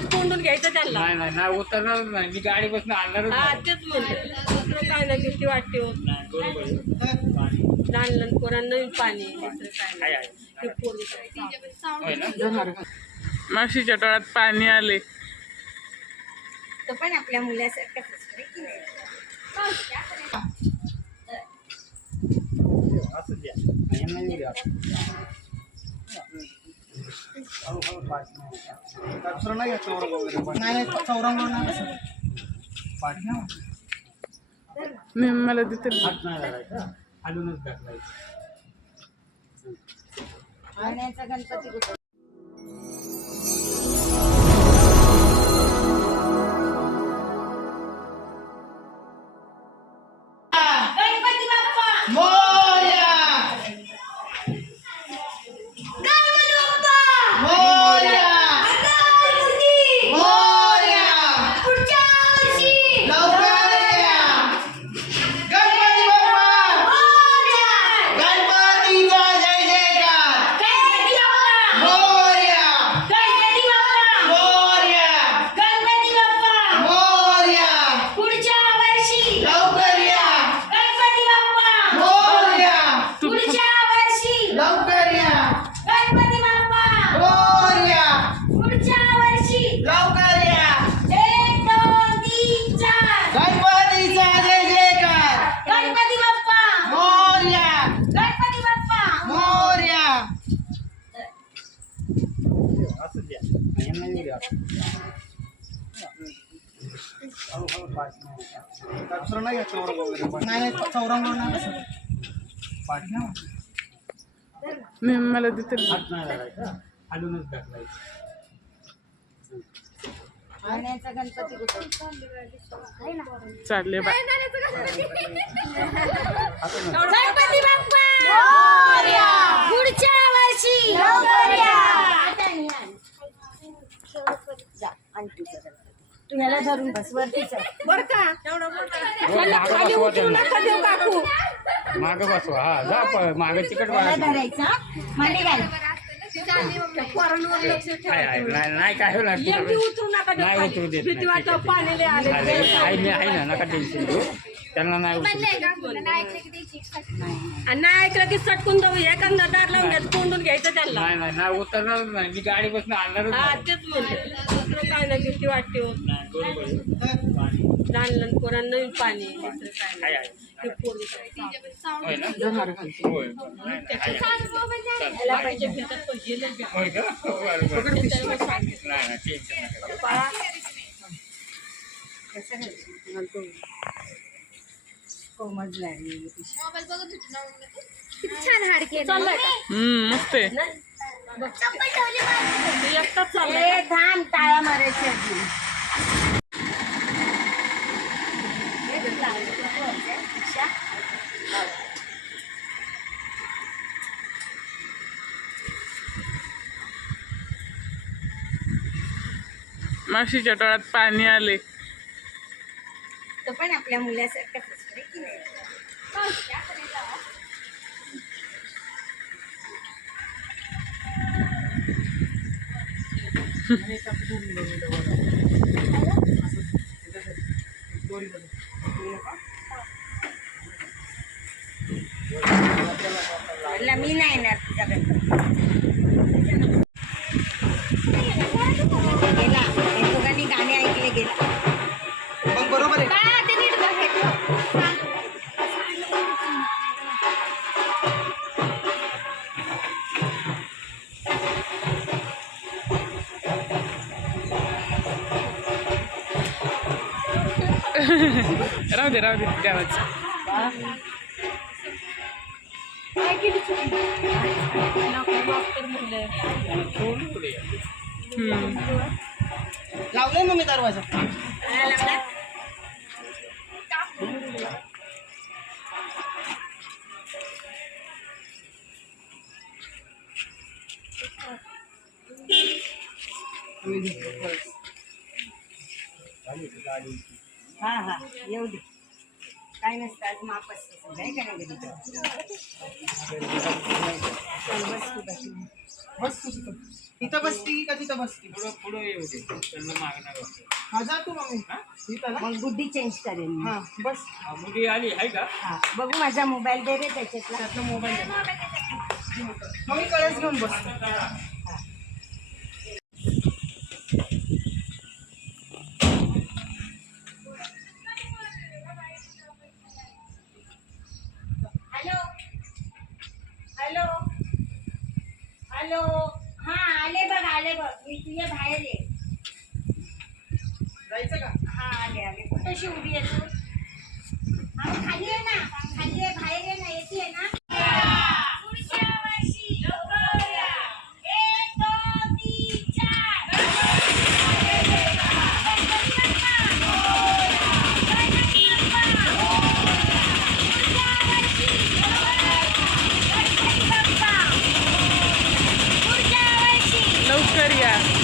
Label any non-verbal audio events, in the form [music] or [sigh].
घेत कोंडून घ्यायचं त्यांना. नाही नाही नाही उतरणार नाही. मी गाडी बसून आणणारच हा नाही. तेच म्हणते दुसरं काय नाही भीती वाटते हो. बरोबर. लहान लहान पोरांना नवीन पाणी दुसरं काय होय ना? मावशीच्या डोळ्यात पाणी आले. तो पण आपल्या की नाही? असू द्या. यांना येऊ द्या. दुसरं नाही आहे चौरंग वगैरे? पण. नाही नाही चौरंग नाही कसं पाठी ना मी मला तिथे हात नाही गणपती दुसरं नाही चौरंग वगैरे. नाही चौरंग नाही मला तिथे चालले बाय. गणपती बाप्पा मोरया पुढच्या वर्षी लवकर या जा, आण तुझं गणपती. तू ह्याला धरून बस वरती चढ. बरं का? एवढं हो, मागं खाली बसवा उतरू त्यांना. नका देऊ काकू. मागं बसवा हा जा प- मागं चिकट ह्याला बघा धरायचं मांडी घाल त्या पोरांवर लक्ष आहे, ठेवा आहे. नाही नाही काय होणार एकटी उतरू नका देऊ नाही खाली. उतरू देत भीती नाही. वाटतं पाणी लय आले. आहे आहे ना आहे ना नका टेन्शन घेऊ. त्यांना नाही देत. आणि नाही ऐकलं की सटकून जाऊ एखादा दार लावून घ्यायचं कोंडून घ्यायचं त्यांना. नाही नाही नाही उतरणार नाही. मी गाडी बसून आणणारच हा नाही. तेच म्हणते. दुसरं काय नाही भीती वाटते हो नाही, बरोबर आहे. पाणी. लहान लहान पोरांना नवीन पाणी दुसरं काय आहे, नाही आहे. ते पोरं होय ना होय नाही, नाही, आहे, आहे. त्याला पाहिजे भेटत पण गेलं घ्या. होय का बरं, बरं. नाही नाही टेन्शन नका घेऊ. कोमज लागली चाललंय का? हम्म मस्त आहे ते एकटाच चाललंय ए, थांब टाळ्या मारायची अजून हे. मावशीच्या डोळ्यात पाणी आले. तो पण आपल्या रे की नाही? म्हणलं, [laughs] राहू दे राहू दे देवाच. हम्म. लावले ना मी दरवाजा. हा, लावला? हा हा. येऊ दे. काय नसतं आज बस तू बस. बस तू तिथं. बसती का तिथं बसती? पुढं पुढं येऊ दे. त्यांना मागणार बघतो हा जा तू मम्मी ना मग गुड्डी चेंज करेन मी. हा बस. हा, मुली आली आहे का? हा. बघू माझा मोबाईल दे रे त्याच्यातला. त्यातला मोबाईल मम्मी कळस घेऊन बस. हॅलो. हा आले बघ आले बघ. मी तुझ्या बाहेर ये. जायचं का? हा आले आले. कुठेशी उभी आहे तू? हा खाली आहे ना. खाली आहे बाहेर ना. เรีย